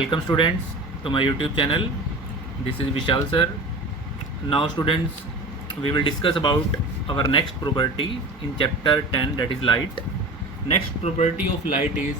Welcome students to my YouTube channel. This is Vishal sir. Now students, we will discuss about our next property in chapter 10, that is light. Next property of light is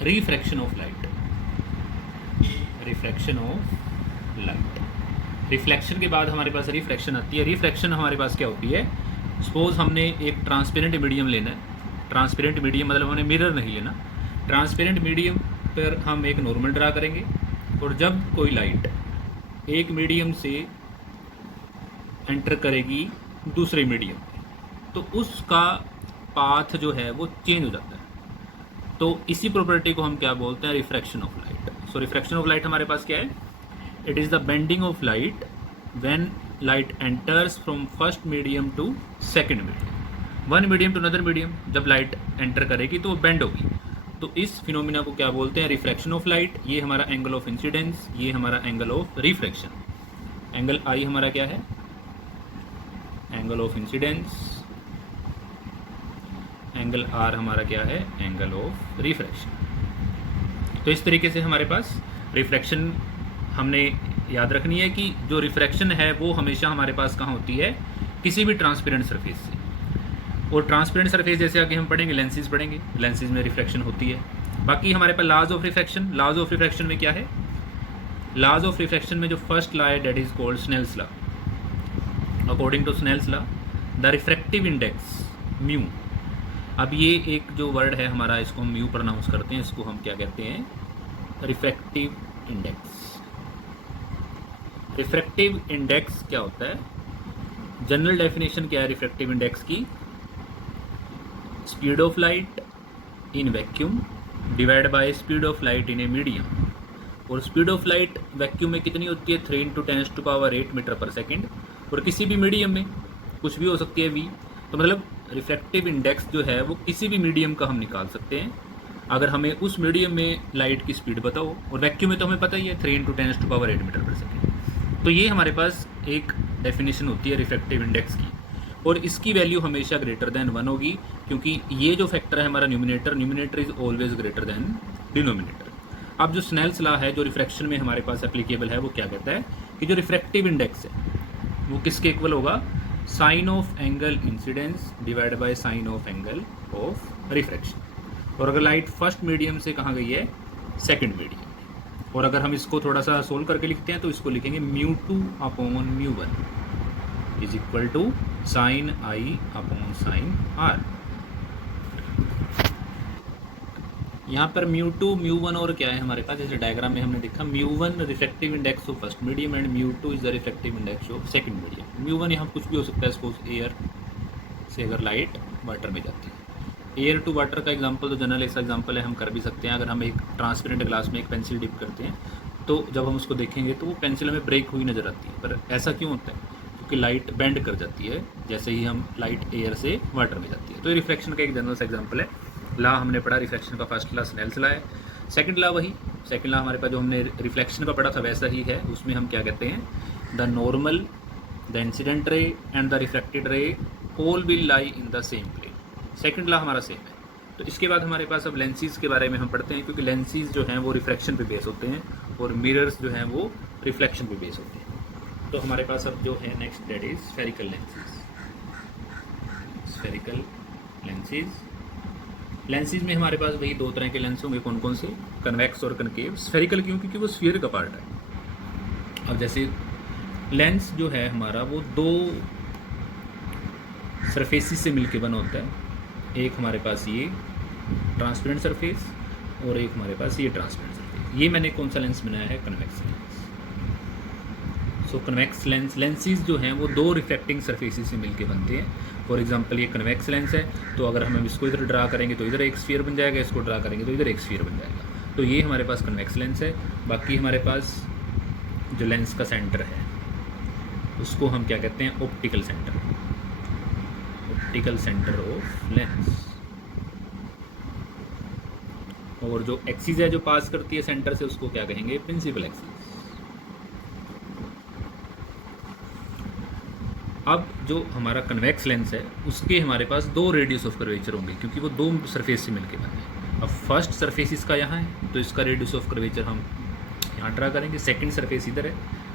refraction of light. Refraction of light. Reflection के बाद हमारे पास refraction आती है. Refraction हमारे पास क्या होती है? सपोज हमने एक ट्रांसपेरेंट मीडियम लेना है. ट्रांसपेरेंट मीडियम मतलब हमने मिरर नहीं लेना. ट्रांसपेरेंट मीडियम पर हम एक नॉर्मल ड्रा करेंगे और जब कोई लाइट एक मीडियम से एंटर करेगी दूसरे मीडियम तो उसका पाथ जो है वो चेंज हो जाता है. तो इसी प्रॉपर्टी को हम क्या बोलते हैं? Refraction of light. So refraction of light हमारे पास क्या है? It is the bending of light when light enters from first medium to second medium. One medium to another medium जब लाइट एंटर करेगी तो वो बेंड होगी. तो इस फिनोमिना को क्या बोलते हैं? Refraction of light. ये हमारा एंगल ऑफ इंसिडेंस, ये हमारा angle of refraction. Angle I हमारा क्या है? Angle of incidence. Angle R हमारा क्या है? Angle of refraction. तो इस तरीके से हमारे पास रिफ्रैक्शन हमने याद रखनी है कि जो रिफ्रैक्शन है वो हमेशा हमारे पास कहाँ होती है? किसी भी ट्रांसपेरेंट सरफेस से. और ट्रांसपेरेंट सरफेस जैसे आगे हम पढ़ेंगे लेंसेज पढ़ेंगे, लेंसेज में रिफ्रैक्शन होती है. बाकी हमारे पास laws of refraction. Laws of refraction में क्या है? लॉज ऑफ रिफ्रैक्शन में जो फर्स्ट लॉ है that is called Snell's law. According to Snell's law the refractive index mu. अब ये एक जो वर्ड है हमारा, इसको हम म्यू प्रोनाउंस करते हैं, इसको हम क्या कहते हैं? Refractive index. रिफ्रैक्टिव इंडेक्स क्या होता है? जनरल डेफिनेशन क्या है रिफ्रैक्टिव इंडेक्स की? Speed of light in vacuum divide by speed of light in a medium. और स्पीड ऑफ लाइट वैक्यूम में कितनी होती है? 3 × 10⁸ मीटर पर सेकेंड. और किसी भी मीडियम में कुछ भी हो सकती है v. तो मतलब रिफ्रैक्टिव इंडेक्स जो है वो किसी भी मीडियम का हम निकाल सकते हैं अगर हमें उस मीडियम में लाइट की स्पीड पता हो. और वैक्यूम में तो हमें पता ही है 3 × 10⁸ मीटर पर सेकेंड. तो ये हमारे पास एक डेफिनेशन होती है रिफ्रैक्टिव इंडेक्स की. और इसकी वैल्यू हमेशा ग्रेटर देन 1 होगी क्योंकि ये जो फैक्टर है हमारा numerator is always greater than denominator. अब जो स्नेल्स लॉ है जो रिफ्रैक्शन में हमारे पास एप्लीकेबल है वो क्या कहता है कि जो रिफ्रैक्टिव इंडेक्स है वो किसके इक्वल होगा? Sine of angle incidence divide by sine of angle of refraction. और अगर लाइट फर्स्ट मीडियम से कहाँ गई है? Second medium. और अगर हम इसको थोड़ा सा सोल्व करके लिखते हैं तो इसको लिखेंगे μ2/μ1 is equal to sine I upon sine R. यहाँ पर μ2 μ1 और क्या है हमारे पास? जैसे डायग्राम में हमने देखा μ1 refractive index of first medium and μ2 is the refractive index of second medium. μ1 यहाँ कुछ भी हो सकता है. सपोज एयर से अगर लाइट वाटर में जाती है, एयर टू वाटर का एग्जांपल तो जनरल ऐसा एग्जांपल है हम कर भी सकते हैं. अगर हम एक ट्रांसपेरेंट ग्लास में एक पेंसिल डिप करते हैं तो जब हम उसको देखेंगे तो वो पेंसिल हमें ब्रेक हुई नज़र आती है. पर ऐसा क्यों होता है? क्योंकि लाइट बेंड कर जाती है जैसे ही हम लाइट एयर से वाटर में जाती है. तो ये रिफ्लेक्शन का एक जनरल सा एग्जांपल है. लॉ हमने पढ़ा रिफ्लेक्शन का. फर्स्ट लॉ स्नेल्स लॉ है. सेकंड लॉ वही. सेकंड लॉ हमारे पास जो हमने रिफ्लेक्शन का पढ़ा था वैसा ही है. उसमें हम क्या कहते हैं? The normal, the incident ray and the reflected ray all will lie in the same plane. Second law हमारा सेम है. तो इसके बाद हमारे पास अब लेंसेज के बारे में हम पढ़ते हैं क्योंकि लेंसेज जो हैं वो रिफ्रैक्शन पे बेस होते हैं और मिरर्स जो हैं वो रिफ्लेक्शन पे बेस होते हैं. तो हमारे पास अब जो है next that is spherical lenses. Spherical lenses. Lenses में हमारे पास वही दो तरह के लेंस होंगे. कौन कौन से? कन्वेक्स और कनकेव. स्फेरिकल क्यों? क्योंकि वो स्फीयर का पार्ट है. अब जैसे लेंस जो है हमारा वो दो सरफेसिस से मिलके बना होता है. एक हमारे पास ये ट्रांसपेरेंट सरफेस और एक हमारे पास ये ट्रांसपेरेंट सरफेस. ये मैंने कौन सा लेंस बनाया है? Convex lens. So convex lenses जो हैं वो दो रिफ्लेक्टिंग सरफेसेस से मिलके बनते हैं. फॉर एग्जांपल ये कन्वेक्स लेंस है तो अगर हम इसको इधर ड्रा करेंगे तो इधर एक स्फीयर बन जाएगा, इसको ड्रा करेंगे तो इधर एक स्फीयर बन जाएगा. तो ये हमारे पास कन्वेक्स लेंस है. बाकी हमारे पास जो लेंस का सेंटर है उसको हम क्या कहते हैं? Optical centre. Optical centre of lens. और जो एक्सिस है जो पास करती है सेंटर से उसको क्या कहेंगे? Principal axis. अब जो हमारा कन्वेक्स लेंस है उसके हमारे पास दो रेडियस ऑफ कर्वेचर होंगे क्योंकि वो दो सरफेस से मिलके बने हैं. अब फर्स्ट सरफेस इसका यहाँ है तो इसका रेडियस ऑफ कर्वेचर हम यहाँ ड्रा करेंगे, सेकंड सरफेस इधर है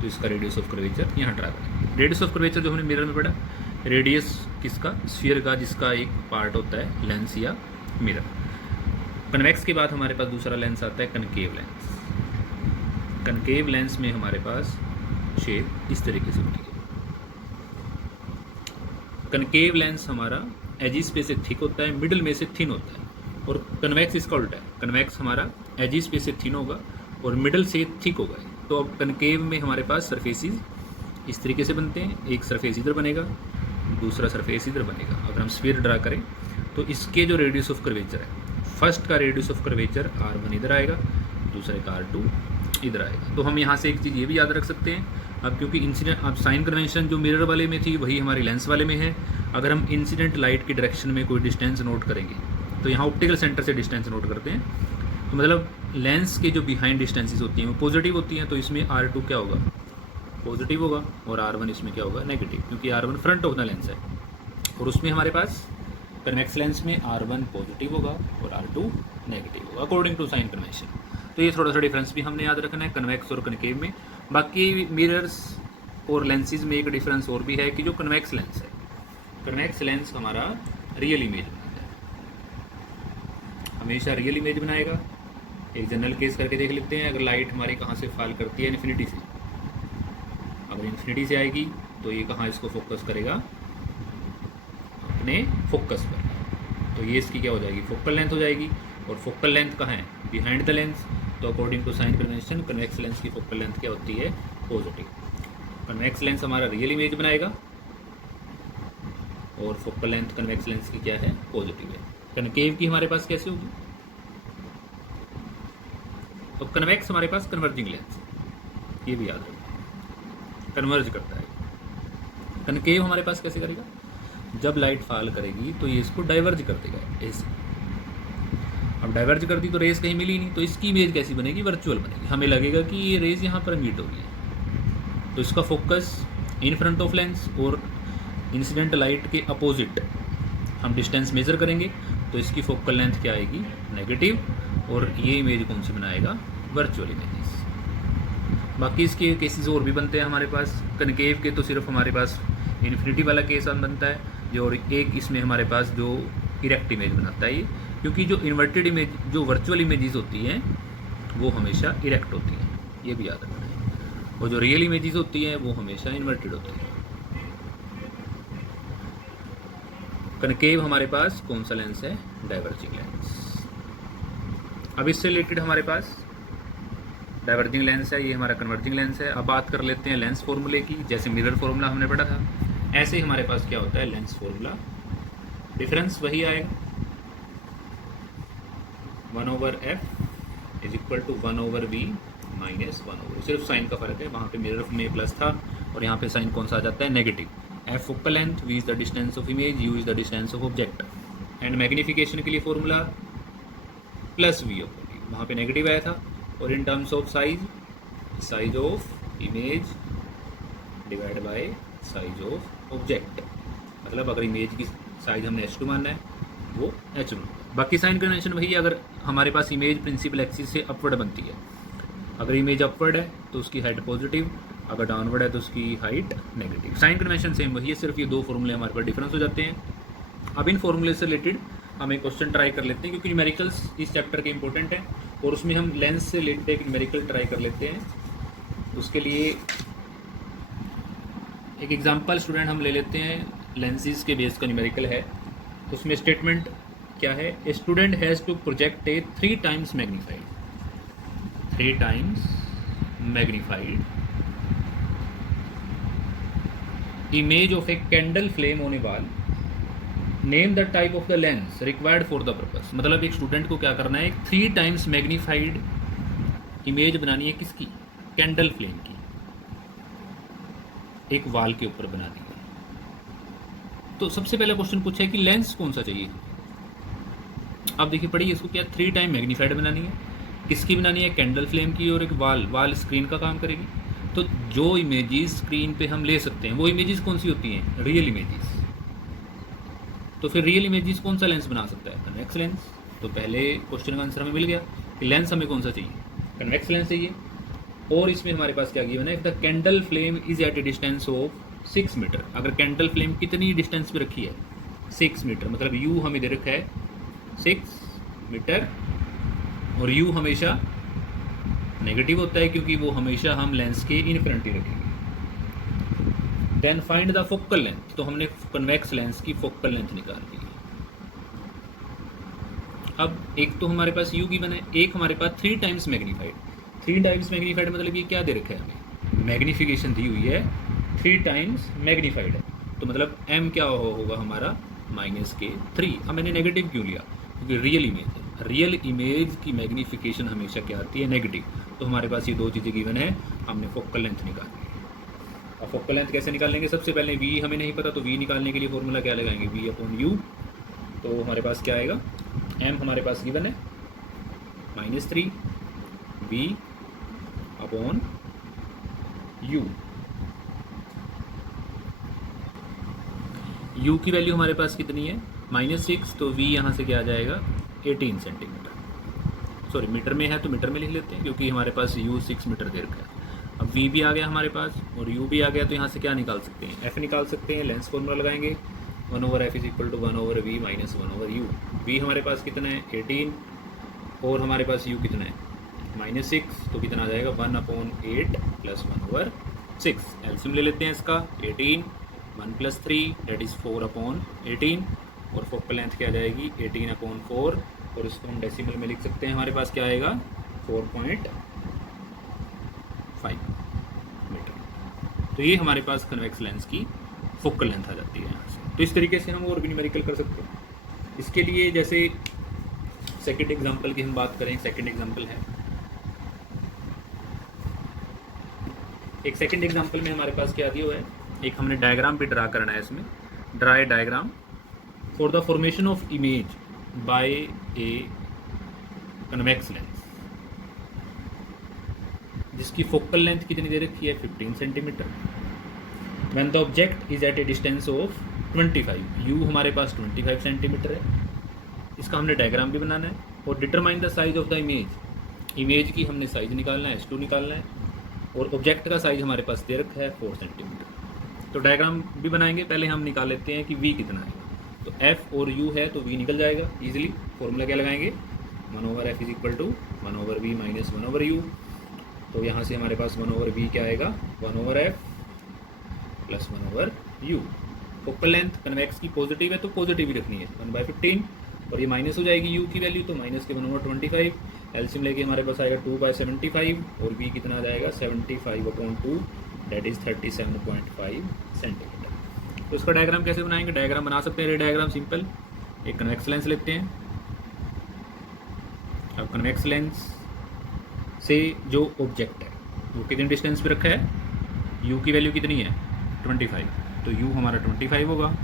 तो इसका रेडियस ऑफ कर्वेचर यहाँ ड्रा करेंगे। रेडियस ऑफ कर्वेचर जो हमने मिरर में पढ़ा, रेडियस किसका, स्फीयर का, जिसका एक पार्ट होता है लेंस या मिरर। कन्वेक्स के बाद हमारे पास दूसरा लेंस आता है कनकेव लेंस। कनकेव लेंस में हमारे पास शेप इस तरीके से होती है। कनकेव लेंस हमारा एजिस पे से थिक होता है, मिडल में से थिन होता है, और कन्वेक्स इसका उल्टा है। कन्वेक्स हमारा एजिस पे से थिन होगा और मिडल से थिक होगा। तो अब कनकेव में हमारे पास सरफेसेस इस तरीके से बनते हैं, एक सरफेस इधर बनेगा, दूसरा सरफेस इधर बनेगा। अगर हम स्फीयर ड्रा करें तो इसके जो रेडियस ऑफ कर्वेचर है, फर्स्ट का रेडियस ऑफ कर्वेचर R1 इधर आएगा, दूसरे का R2 इधर आएगा। तो हम यहाँ से एक चीज़ ये भी याद रख सकते हैं, अब क्योंकि इंसिडेंट, अब साइन कन्वेंशन जो मिरर वाले में थी वही हमारी लेंस वाले में है। अगर हम इंसिडेंट लाइट की डायरेक्शन में कोई डिस्टेंस नोट करेंगे तो यहाँ ऑप्टिकल सेंटर से डिस्टेंस नोट करते हैं, तो मतलब लेंस के जो बिहाइंड डिस्टेंसेस होती हैं वो पॉजिटिव होती हैं, तो इसमें R2 क्या होगा, पॉजिटिव होगा, और R1 इसमें क्या होगा, नेगेटिव, क्योंकि R1 front of the lens है। और उसमें हमारे पास कन्वेक्स लेंस में R1 पॉजिटिव होगा और R2 नेगेटिव होगा अकॉर्डिंग टू साइन कन्वेंशन। तो ये थोड़ा सा डिफरेंस भी हमने याद रखना है कन्वेक्स और कनकेव में। बाकी मिरर्स और लेंसेज में एक डिफरेंस और भी है कि जो कन्वेक्स लेंस है, कन्वेक्स लेंस हमारा रियल इमेज बनाता है, हमेशा रियल इमेज बनाएगा। एक जनरल केस करके देख लेते हैं। अगर लाइट हमारी कहाँ से फॉल करती है, इन्फिनिटी से, अगर इन्फिनिटी से आएगी तो ये कहाँ इसको फोकस करेगा, अपने फोकस पर, तो ये इसकी क्या हो जाएगी, फोकल लेंथ हो जाएगी। और फोकल लेंथ कहाँ है, बिहाइंड द लेंस, तो according to sign convention convex lens की फोकल लेंथ क्या होती है, पॉजिटिव। कन्वेक्स लेंस हमारा रियल इमेज बनाएगा और फोकल लेंथ कन्वेक्स लेंस की क्या है, पॉजिटिव है। कनकेव की हमारे पास कैसे होगी, तो कन्वेक्स हमारे पास कन्वर्जिंग लेंस, ये भी याद रखना, कन्वर्ज करता है। कनकेव हमारे पास कैसे करेगा, जब लाइट फॉल करेगी तो ये इसको डाइवर्ज कर देगा ऐसे। अब डाइवर्ज कर दी तो रेस कहीं मिली नहीं, तो इसकी इमेज कैसी बनेगी, वर्चुअल बनेगी। हमें लगेगा कि ये रेस यहाँ पर मीट हो गई, तो इसका focus in front of lens और इंसिडेंट लाइट के अपोजिट हम डिस्टेंस मेजर करेंगे, तो इसकी फोकल लेंथ क्या आएगी, नेगेटिव, और ये इमेज कौन सी बनाएगा, वर्चुअल इमेजेस। बाकी इसके केसेस और भी बनते हैं हमारे पास। कनकेव के तो सिर्फ हमारे पास इन्फिनिटी वाला केस बनता है, जो और एक इसमें हमारे पास जो इरेक्ट इमेज बनाता है ये, क्योंकि जो इन्वर्टेड इमेज, जो वर्चुअल इमेजेस होती हैं वो हमेशा इरेक्ट होती हैं, ये भी याद रखना है। और जो रियल इमेजेस होती हैं वो हमेशा इन्वर्टेड होती हैं। कनकेव हमारे पास कौन सा लेंस है, डाइवर्जिंग लेंस। अब इससे रिलेटेड हमारे पास डाइवर्जिंग लेंस है, ये हमारा कन्वर्जिंग लेंस है। अब बात कर लेते हैं लेंस फॉर्मूले की। जैसे मिरर फॉर्मूला हमने पढ़ा था, ऐसे ही हमारे पास क्या होता है, लेंस फॉर्मूला। डिफरेंस वही आएगा, 1/f is equal to 1/v minus 1/, सिर्फ साइन का फर्क है। वहाँ पे मिरर में प्लस था और यहाँ पे साइन कौन सा आ जाता है, negative. f focal length, v is the distance of image, u is the distance of object, and magnification के लिए formula plus v of v, वहाँ पे नेगेटिव आया था। और in terms of size, size of image divide by size of object, मतलब अगर image की साइज हमने h2 मानना है वो h1। बाकी साइन कन्वेंशन वही है, अगर हमारे पास इमेज प्रिंसिपल एक्सिस से अपवर्ड बनती है, अगर इमेज अपवर्ड है तो उसकी हाइट पॉजिटिव, अगर डाउनवर्ड है तो उसकी height negative. Sign convention same वही है, सिर्फ ये दो फॉर्मूले हमारे पास डिफरेंस हो जाते हैं। अब इन फॉर्मूले से रिलेटेड हम एक क्वेश्चन ट्राई कर लेते हैं, क्योंकि न्यूमेरिकल्स इस चैप्टर के इंपॉर्टेंट है, और उसमें हम लेंस से रिलेटेड एक न्यूमेरिकल ट्राई कर लेते हैं। उसके लिए एक एग्जांपल स्टूडेंट हम ले लेते हैं, लेंसेज के बेस का न्यूमेरिकल है। उसमें स्टेटमेंट क्या है, a student has to project a 3 times magnified image of a candle flame on a wall, name the type of the lens required for the purpose। मतलब एक स्टूडेंट को क्या करना है, एक 3 times मैग्नीफाइड इमेज बनानी है, किसकी, कैंडल फ्लेम की, एक वाल के ऊपर बना दी है। तो सबसे पहला क्वेश्चन पूछा है कि लेंस कौन सा चाहिए। अब देखिए पढ़िए इसको, क्या 3 times मैग्नीफाइड बनानी है, किसकी बनानी है, कैंडल फ्लेम की, और एक वाल स्क्रीन का काम करेगी। तो जो इमेजेस स्क्रीन पे हम ले सकते हैं वो इमेजेस कौन सी होती हैं, रियल इमेजेस। तो फिर रियल इमेजेस कौन सा लेंस बना सकता है, कन्वेक्स लेंस। तो पहले क्वेश्चन का आंसर हमें मिल गया कि लेंस हमें कौन सा चाहिए, कन्वेक्स लेंस चाहिए। और इसमें हमारे पास क्या गिवन है, the candle flame is at a distance of 6 metre. अगर कैंडल फ्लेम कितनी डिस्टेंस पे रखी है, 6 मीटर, मतलब यू हमें दे रखा है 6 मीटर, और यू हमेशा नेगेटिव होता है क्योंकि वो हमेशा हम लेंस के इन फ्रंट ही रखेंगे। Then find the focal length, तो हमने कन्वेक्स लेंस की फोकल लेंथ निकाल ली है। अब एक तो हमारे पास यू गिवन है, एक हमारे पास 3 टाइम्स मैग्नीफाइड। 3 टाइम्स मैग्नीफाइड मतलब ये क्या दे रखा है हमें, मैग्नीफिकेशन दी हुई है 3 टाइम्स मैग्नीफाइड है, तो मतलब एम क्या होगा हमारा -3। अब मैंने नेगेटिव क्यों लिया, क्योंकि रियल इमेज है, रियल इमेज की मैग्नीफिकेशन हमेशा क्या आती है, नेगेटिव। तो हमारे पास ये 2 चीज़ें गिवन है, हमने फोकल लेंथ निकाली है। अब फोकल लेंथ कैसे निकालेंगे, सबसे पहले वी हमें नहीं पता, तो वी निकालने के लिए फॉर्मूला क्या लगाएंगे, V/U। तो हमारे पास क्या आएगा, एम हमारे पास गिवन है -3 V/U। U की वैल्यू हमारे पास कितनी है, -6, तो V यहाँ से क्या आ जाएगा 18 सेंटीमीटर। सॉरी मीटर में है तो मीटर में लिख लेते हैं, क्योंकि हमारे पास U 6 मीटर दे रखा है। अब V भी आ गया हमारे पास और U भी आ गया, तो यहाँ से क्या निकाल सकते हैं, F निकाल सकते हैं। लेंस फॉर्मूला लगाएंगे, 1/f = 1/v - 1/u। V हमारे पास कितना है 18, और हमारे पास U कितना है -6, तो कितना आ जाएगा 1/8 + 1/6। एलसीएम ले लेते हैं इसका, 18 1 + 3 दैट इज़ 4/18, और फोकल लेंथ क्या आ जाएगी 18/4, और इसको हम डेसिमल में लिख सकते हैं, हमारे पास क्या आएगा 4.5 मीटर। तो ये हमारे पास कन्वेक्स लेंस की फोकल लेंथ आ जाती है यहाँ से। तो इस तरीके से हम और भी न्यूमेरिकल कर सकते हैं। इसके लिए जैसे सेकंड एग्जांपल की हम बात करें, सेकंड एग्जांपल है, एक सेकंड एग्जांपल में हमारे पास क्या दिया हुआ है, एक हमने डायग्राम भी ड्रा करना है। इसमें draw a diagram for the formation of image by a convex lens, जिसकी फोकल लेंथ कितनी दे रखी है 15 centimetre. When the object is at a distance of 25, you हमारे पास 25 सेंटीमीटर है। इसका हमने डायग्राम भी बनाना है, और determine the size of the image, image की हमने साइज निकालना है, S2 निकालना है, और ऑब्जेक्ट का साइज हमारे पास दे रखा है 4 सेंटीमीटर। तो डायग्राम भी बनाएंगे, पहले हम निकाल लेते हैं कि V कितना है। तो F और U है तो V निकल जाएगा इजीली। फॉर्मूला क्या लगाएंगे, 1/f = 1/v - 1/u। तो यहाँ से हमारे पास 1/v क्या आएगा 1/f + 1/u। Focal length convex की पॉजिटिव है तो पॉजिटिव ही रखनी है 1/15, और ये माइनस हो जाएगी U की वैल्यू, तो माइनस के 1/25। एलसीएम लेके हमारे पास आएगा 2/75, और V कितना आ जाएगा 75/2 दैट इज़ 37.5 सेंटीमीटर। तो इसका डायग्राम कैसे बनाएंगे, डायग्राम बना सकते हैं, रे डायग्राम सिंपल। एक कन्वेक्स लेंस लेते हैं। अब कन्वेक्स लेंस से जो ऑब्जेक्ट है वो कितनी डिस्टेंस पे रखा है, U की वैल्यू कितनी है 25, तो U हमारा 25 होगा।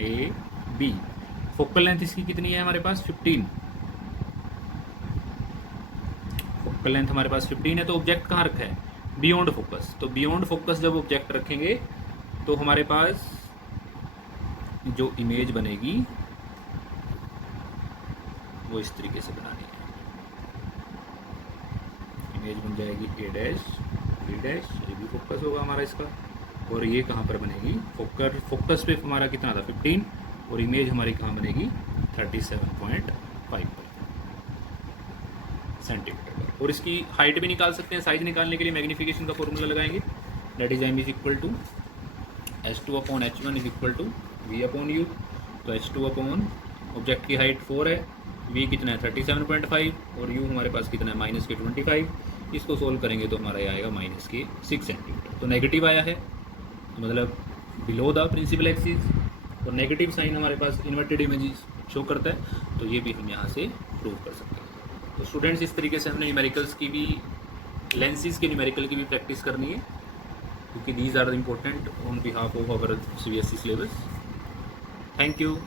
A B फोकल लेंथ इसकी कितनी है हमारे पास 15, फोकल लेंथ हमारे पास 15 है, तो ऑब्जेक्ट कहाँ रखा है बियॉन्ड फोकस। तो बियॉन्ड फोकस जब ऑब्जेक्ट रखेंगे तो हमारे पास जो इमेज बनेगी वो इस तरीके से बनानी है। इमेज बन जाएगी A' B', ये भी फोकस होगा हमारा इसका, और ये कहाँ पर बनेगी फोकस पे हमारा कितना था 15, और इमेज हमारी कहाँ बनेगी 37.5 सेंटीमीटर पर। और इसकी हाइट भी निकाल सकते हैं। साइज निकालने के लिए मैग्नीफिकेशन का फॉर्मूला लगाएंगे, that is M = S2/H1 = V/U। तो H2 ऑब्जेक्ट की हाइट 4 है, V कितना है 37.5, और U हमारे पास कितना है -25। इसको सोल्व करेंगे तो हमारा ये आएगा -6 सेंटीमीटर। तो नेगेटिव आया है, तो मतलब बिलो द प्रिंसिपल एक्सिस, और नेगेटिव साइन हमारे पास इन्वर्टेड इमेजेस शो करता है, तो ये भी हम यहाँ से प्रूव कर सकते हैं। तो स्टूडेंट्स इस तरीके से हमने न्यूमेरिकल्स की भी, लेंसेज के न्यूमेरिकल की भी प्रैक्टिस करनी है, क्योंकि these are important on behalf of our CBSE syllabus. Thank you.